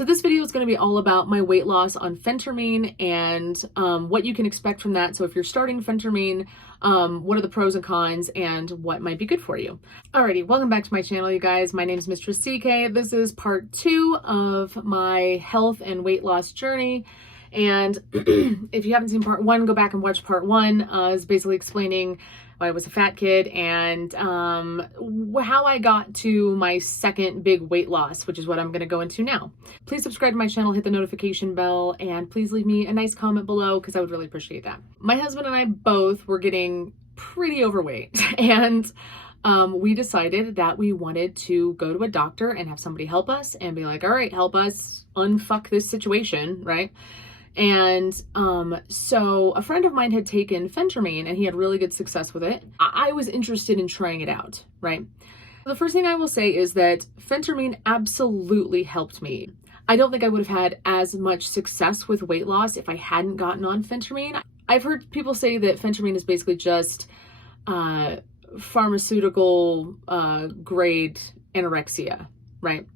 So this video is going to be all about my weight loss on phentermine and what you can expect from that. So if you're starting phentermine, what are the pros and cons and what might be good for you? Alrighty, welcome back to my channel, you guys. My name is Mistress CK. This is part 2 of my health and weight loss journey. And if you haven't seen part 1, go back and watch part 1. It's basically explaining why I was a fat kid and how I got to my second big weight loss, which is what I'm going to go into now. Please subscribe to my channel, hit the notification bell, and please leave me a nice comment below because I would really appreciate that. My husband and I both were getting pretty overweight and we decided that we wanted to go to a doctor and have somebody help us and be like, all right, help us unfuck this situation, right? And so a friend of mine had taken phentermine and he had really good success with it. I was interested in trying it out, right? The first thing I will say is that phentermine absolutely helped me. I don't think I would have had as much success with weight loss if I hadn't gotten on phentermine. I've heard people say that phentermine is basically just pharmaceutical grade anorexia, right?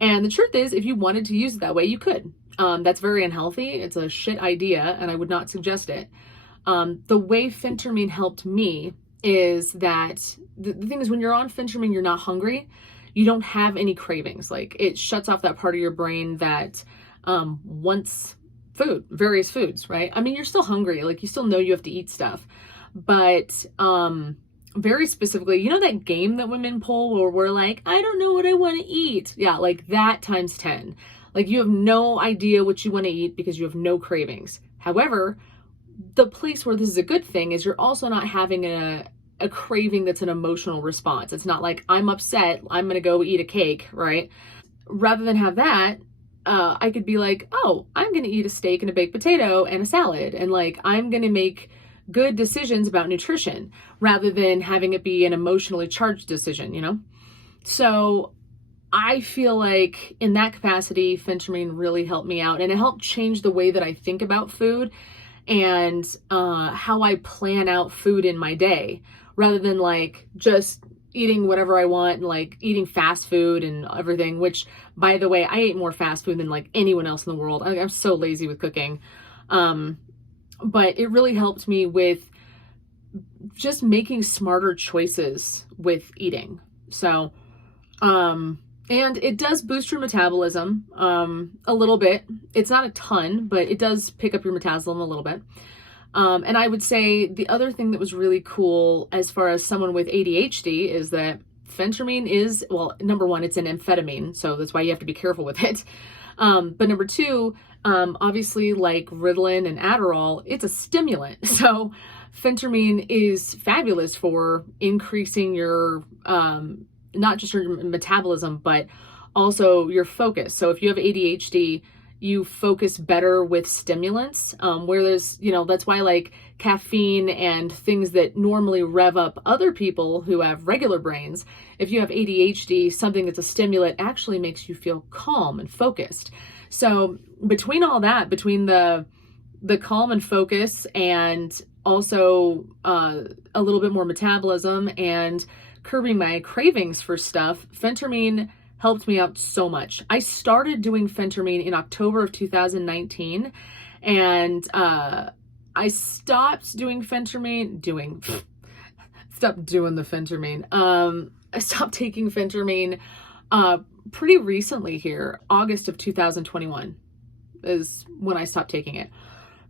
And the truth is, if you wanted to use it that way, you could. That's very unhealthy. It's a shit idea, and I would not suggest it. The way phentermine helped me is that the thing is, when you're on phentermine, you're not hungry. You don't have any cravings. Like, it shuts off that part of your brain that wants food, various foods, right? I mean, you're still hungry. Like, you still know you have to eat stuff. But very specifically, you know that game that women pull where we're like, I don't know what I want to eat? Yeah, like that times 10. Like, you have no idea what you want to eat because you have no cravings. However, the place where this is a good thing is you're also not having a craving that's an emotional response. It's not like, I'm upset, I'm going to go eat a cake, right? Rather than have that, I could be like, oh, I'm going to eat a steak and a baked potato and a salad. And like, I'm going to make good decisions about nutrition rather than having it be an emotionally charged decision, you know? So I feel like in that capacity, phentermine really helped me out, and it helped change the way that I think about food and how I plan out food in my day, rather than like just eating whatever I want and like eating fast food and everything, which, by the way, I ate more fast food than like anyone else in the world. I'm so lazy with cooking. But it really helped me with just making smarter choices with eating. So, and it does boost your metabolism a little bit. It's not a ton, but it does pick up your metabolism a little bit. And I would say the other thing that was really cool as far as someone with ADHD is that phentermine is, well, number one, it's an amphetamine, so that's why you have to be careful with it. But number two, obviously, like Ritalin and Adderall, it's a stimulant. So phentermine is fabulous for increasing your not just your metabolism, but also your focus. So if you have ADHD, you focus better with stimulants, where there's, you know, that's why like caffeine and things that normally rev up other people who have regular brains, if you have ADHD, something that's a stimulant actually makes you feel calm and focused. So between all that, between the calm and focus and also a little bit more metabolism and curbing my cravings for stuff, phentermine helped me out so much. I started doing phentermine in October of 2019, and I stopped doing phentermine, stopped doing the phentermine. I stopped taking phentermine pretty recently here. August of 2021 is when I stopped taking it.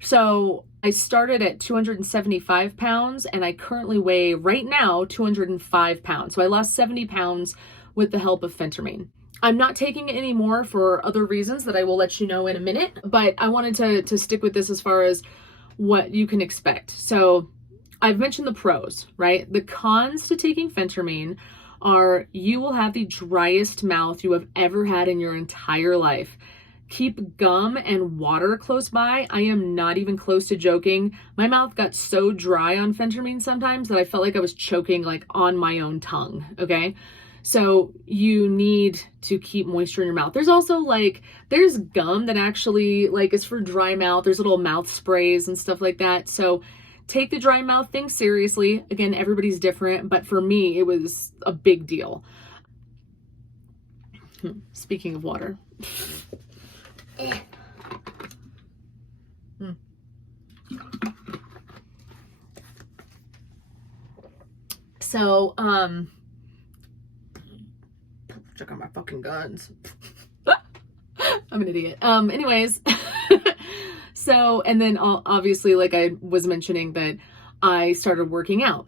So I started at 275 pounds and I currently weigh right now 205 pounds. So I lost 70 pounds with the help of phentermine. I'm not taking it anymore for other reasons that I will let you know in a minute, but I wanted to stick with this as far as what you can expect. So I've mentioned the pros, right? The cons to taking phentermine are you will have the driest mouth you have ever had in your entire life. Keep gum and water close by. I am not even close to joking. My mouth got so dry on phentermine sometimes that I felt like I was choking like on my own tongue, okay? So you need to keep moisture in your mouth. There's also like, there's gum that actually like is for dry mouth. There's little mouth sprays and stuff like that. So take the dry mouth thing seriously. Again, everybody's different, but for me, it was a big deal. Speaking of water. Mm. So, check on my fucking guns. I'm an idiot. Anyways, so, and then obviously, like I was mentioning, that I started working out,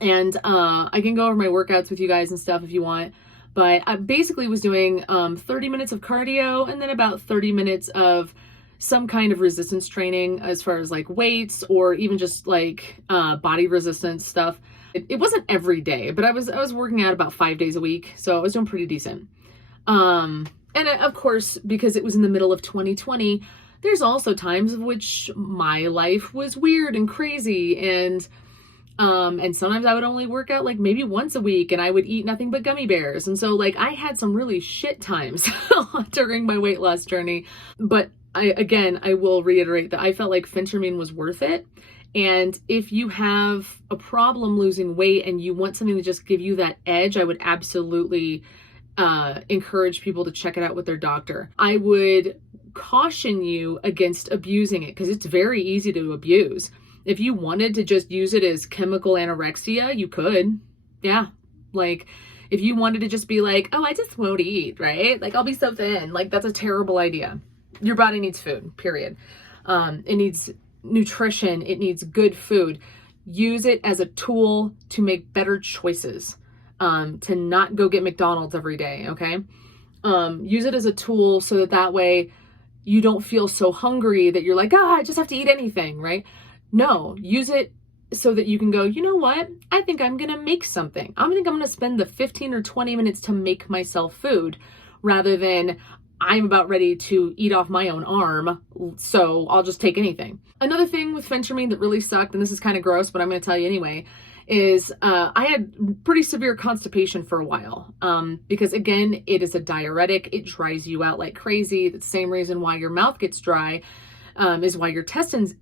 and I can go over my workouts with you guys and stuff if you want, but I basically was doing 30 minutes of cardio and then about 30 minutes of some kind of resistance training, as far as like weights or even just like body resistance stuff. It wasn't every day, but I was working out about 5 days a week, so I was doing pretty decent. And of course, because it was in the middle of 2020, there's also times of which my life was weird and crazy, and sometimes I would only work out like maybe once a week, and I would eat nothing but gummy bears. And so like I had some really shit times during my weight loss journey. But I will reiterate that I felt like phentermine was worth it. And if you have a problem losing weight and you want something to just give you that edge, I would absolutely encourage people to check it out with their doctor. I would caution you against abusing it, because it's very easy to abuse. If you wanted to just use it as chemical anorexia, you could. Yeah. Like if you wanted to just be like, oh, I just won't eat, right? Like I'll be so thin. Like that's a terrible idea. Your body needs food, period. It needs nutrition. It needs good food. Use it as a tool to make better choices, to not go get McDonald's every day. Okay. Use it as a tool so that way you don't feel so hungry that you're like, I just have to eat anything. Right. No, use it so that you can go, you know what? I think I'm going to make something. I'm going to spend the 15 or 20 minutes to make myself food, rather than I'm about ready to eat off my own arm, so I'll just take anything. Another thing with phentermine that really sucked, and this is kind of gross, but I'm going to tell you anyway, is I had pretty severe constipation for a while, because again, it is a diuretic. It dries you out like crazy. The same reason why your mouth gets dry is why your intestines,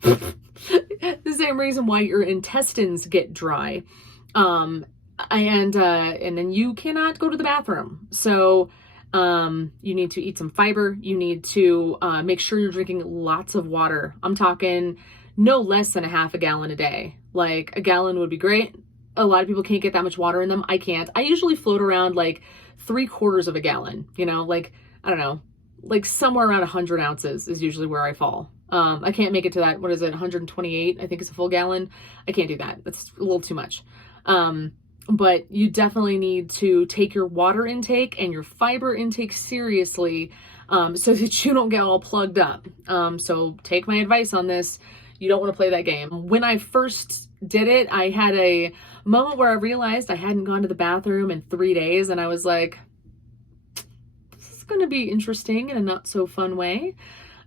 the same reason why your intestines get dry. And then you cannot go to the bathroom. So you need to eat some fiber. You need to make sure you're drinking lots of water. I'm talking no less than a half a gallon a day. Like a gallon would be great. A lot of people can't get that much water in them. I can't. I usually float around like 3/4 of a gallon, like, I don't know, like somewhere around 100 ounces is usually where I fall. I can't make it to that. What is it? 128, I think is a full gallon. I can't do that. That's a little too much. But you definitely need to take your water intake and your fiber intake seriously, so that you don't get all plugged up. So take my advice on this. You don't want to play that game. When I first did it, I had a moment where I realized I hadn't gone to the bathroom in 3 days, and I was like, this is going to be interesting in a not so fun way.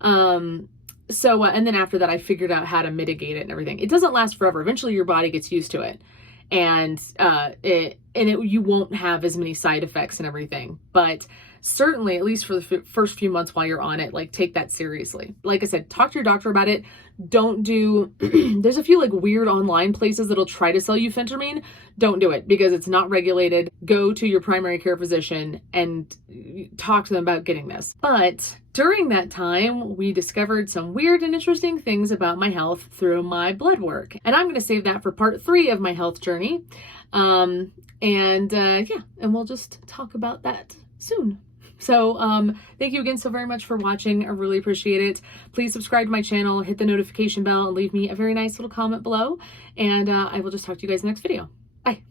And then after that, I figured out how to mitigate it and everything. It doesn't last forever. Eventually your body gets used to it, and you won't have as many side effects and everything. But certainly, at least for the first few months while you're on it, like take that seriously. Like I said, talk to your doctor about it. Don't do, there's a few like weird online places that'll try to sell you phentermine. Don't do it, because it's not regulated. Go to your primary care physician and talk to them about getting this. But during that time, we discovered some weird and interesting things about my health through my blood work. And I'm going to save that for part 3 of my health journey. And we'll just talk about that soon. So thank you again so very much for watching. I really appreciate it. Please subscribe to my channel, hit the notification bell, and leave me a very nice little comment below. And I will just talk to you guys in the next video. Bye.